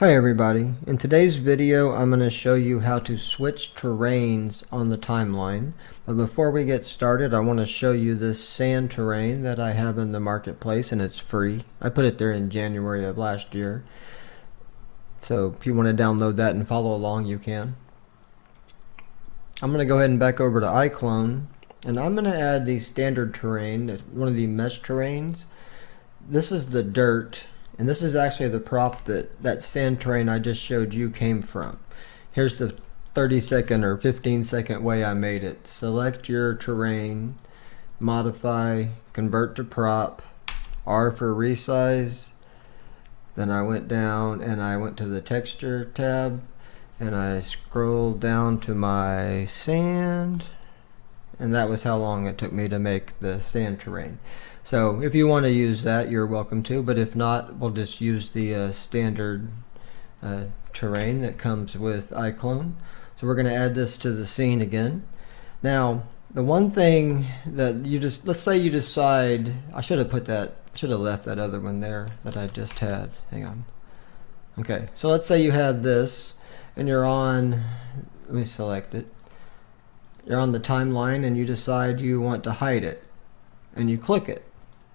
Hi everybody. In today's video I'm going to show you how to switch terrains on the timeline. But before we get started, I want to show you this sand terrain that I have in the marketplace, and it's free. I put it there in January of last year. So if you want to download that and follow along, you can. I'm going to go ahead and back over to IClone, and I'm going to add the standard terrain, one of the mesh terrains. This is the dirt. And this is actually the prop that sand terrain I just showed you came from. Here's the 30-second or 15-second way I made it. Select your terrain, modify, convert to prop, R for resize. Then I went down and I went to the texture tab and I scrolled down to my sand, and that was how long it took me to make the sand terrain. So if you want to use that, you're welcome to, but if not, we'll just use the standard terrain that comes with IClone. So we're going to add this to the scene again. Now, the one thing that let's say you decide, I should have left that other one there that I just had. Hang on. Okay, so let's say you have this and you're on, let me select it. You're on the timeline and you decide you want to hide it, and you click it.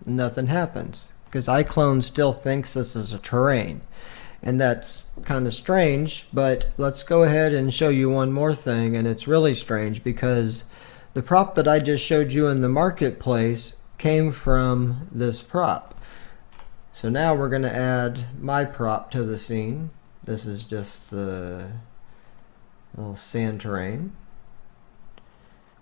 Nothing happens because IClone still thinks this is a terrain, and that's kind of strange. But let's go ahead and show you one more thing, and it's really strange because the prop that I just showed you in the marketplace came from this prop. So now we're going to add my prop to the scene. This is just the little sand terrain.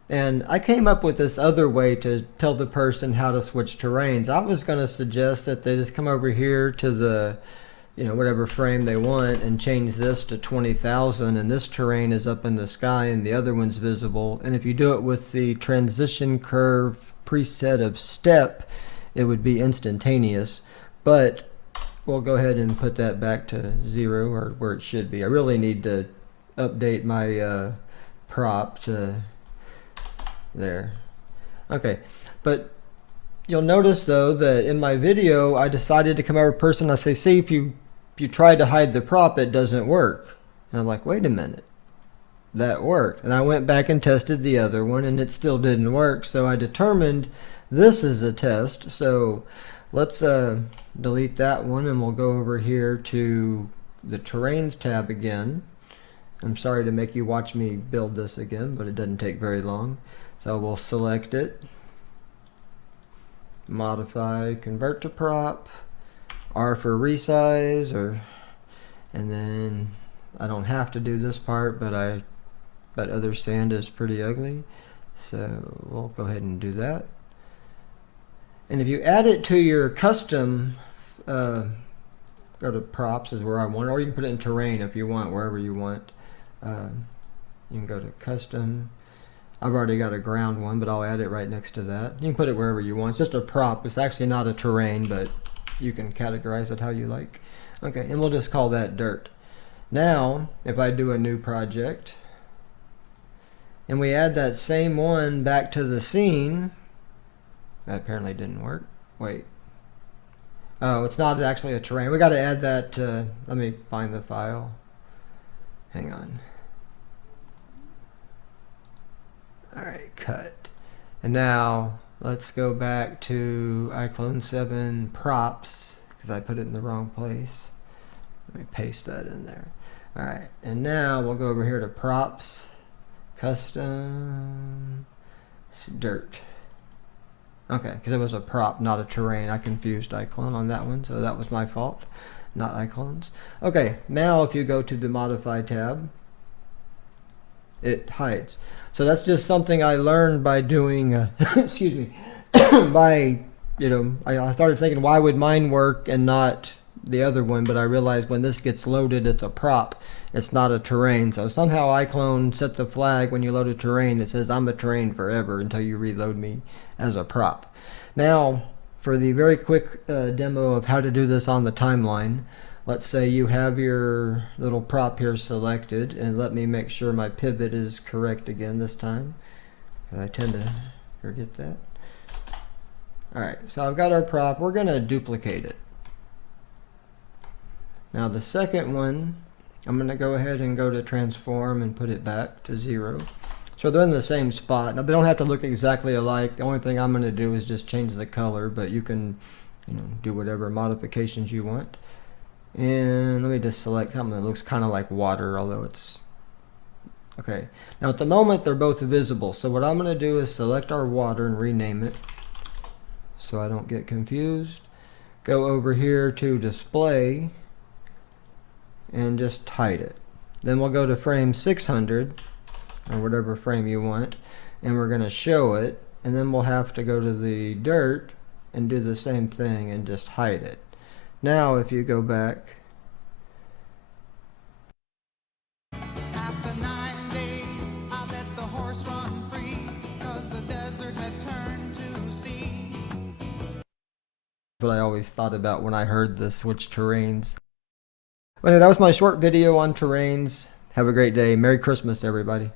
And I came up with this other way to tell the person how to switch terrains. I was going to suggest that they just come over here to the, whatever frame they want and change this to 20,000, and this terrain is up in the sky and the other one's visible. And if you do it with the transition curve preset of step, it would be instantaneous. But we'll go ahead and put that back to 0, or where it should be. I really need to update my prop to there. Okay, but you'll notice though that in my video I decided to come over person. I say, see, if you try to hide the prop, it doesn't work. And I'm like, wait a minute, that worked. And I went back and tested the other one and it still didn't work. So I determined this is a test. So let's delete that one, and we'll go over here to the terrains tab again. I'm sorry to make you watch me build this again, but it doesn't take very long. So we'll select it, modify, convert to prop, R for resize, and then I don't have to do this part, but that other sand is pretty ugly, so we'll go ahead and do that. And if you add it to your custom, go to props is where I want, or you can put it in terrain if you want, wherever you want. You can go to custom. I've already got a ground one, but I'll add it right next to that. You can put it wherever you want. It's just a prop. It's actually not a terrain, but you can categorize it how you like. Okay, and we'll just call that dirt. Now, if I do a new project, and we add that same one back to the scene, that apparently didn't work. Wait. Oh, it's not actually a terrain. We got to add that. Let me find the file. Hang on. Alright, cut. And now let's go back to IClone 7 props, because I put it in the wrong place. Let me paste that in there. Alright, and now we'll go over here to props, custom, dirt. Okay, because it was a prop, not a terrain. I confused IClone on that one, so that was my fault, not IClone's. Okay, now if you go to the modify tab, it hides. So that's just something I learned by doing, excuse me, I started thinking, why would mine work and not the other one? But I realized when this gets loaded, it's a prop. It's not a terrain. So somehow IClone sets a flag when you load a terrain that says I'm a terrain forever until you reload me as a prop. Now, for the very quick demo of how to do this on the timeline, let's say you have your little prop here selected, and let me make sure my pivot is correct again this time, because I tend to forget that. Alright, so I've got our prop. We're going to duplicate it. Now the second one, I'm going to go ahead and go to transform and put it back to 0. So they're in the same spot. Now they don't have to look exactly alike. The only thing I'm going to do is just change the color, but you can, do whatever modifications you want. And let me just select something that looks kind of like water, although it's okay. Now at the moment they're both visible. So what I'm going to do is select our water and rename it so I don't get confused. Go over here to display and just hide it. Then we'll go to frame 600 or whatever frame you want, and we're going to show it, and then we'll have to go to the dirt and do the same thing and just hide it. Now if you go back, after 9 days I let the horse run free, 'cause the desert had turned to sea. what I always thought about when I heard the switch terrains. But anyway, that was my short video on terrains. Have a great day. Merry Christmas, everybody.